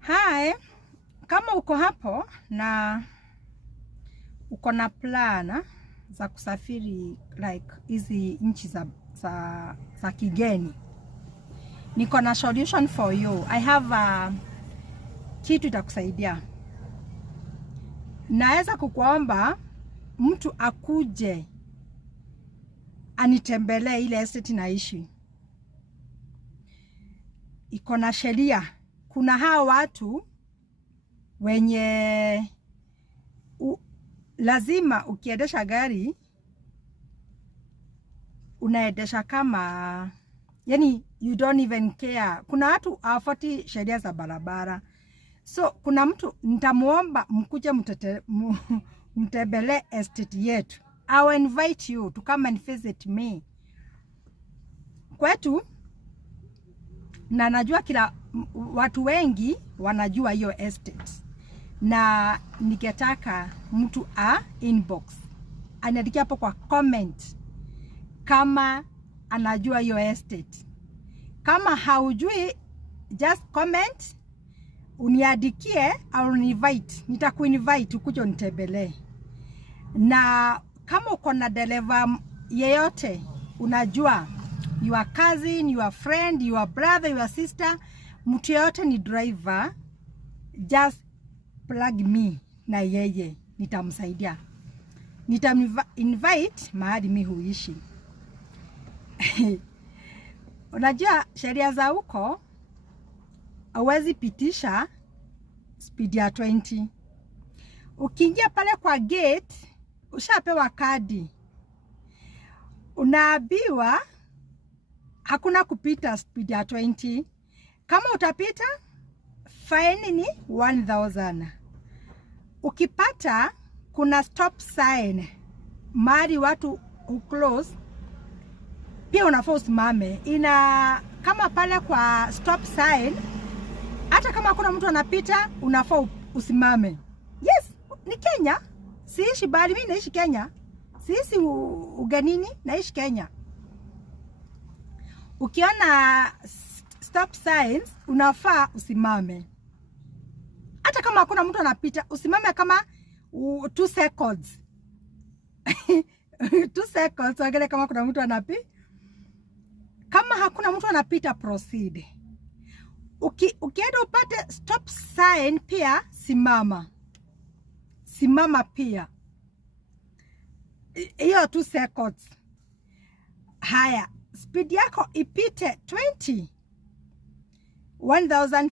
Hai, kama uko hapo na uko na plana za kusafiri like hizi nchi za kigeni, niko na solution for you. I have kitu itakusaidia. Naweza kukuomba mtu akuje anitembelee ile estate naishi. Iko na sheria. Kuna hao watu wenye lazima ukiendesha gari unaendesha kama yani you don't even care. Kuna watu hawafuati sheria za barabara. So kuna mtu nitamuomba mkuje mtembelee estate yetu. I will invite you to come and visit me. Kwetu na najua kila watu wengi wanajua hiyo estate, na ningetaka mtu inbox aniandikie hapo kwa comment kama anajua hiyo estate. Kama haujui, just comment uniandikie au invite, nitakuinvite ukuje unitembelee. Na kama uko na dereva yeyote unajua, your cousin, your friend, your brother, your sister, mtu yeyote ni driver, just plug me na yeye, nitamsaidia. Invite mahali mimi huishi. Unajua sheria za huko hauwezi pitisha speed ya 20. Ukiingia pale kwa gate ushapewa kadi, unaambiwa hakuna kupita speed ya 20. Kama utapita, fine ni 1000. Ukipata kuna stop sign mahali watu close, pia unafaa usimame. Kama pale kwa stop sign, hata kama kuna mtu anapita unafaa usimame. Yes, ni Kenya. Siishi bali mimi naishi Kenya. Siishi ugenini, naishi Kenya. Ukiona stop signs unafaa usimame. Hata kama hakuna mtu anapita, usimame kama 2 seconds. 2 seconds wagele kama kuna mtu anapita. Kama hakuna mtu anapita, proceed. Ukienda upate stop sign pia simama. Simama pia. Hiyo 2 seconds. Haya, speed yako ipite 20. 1000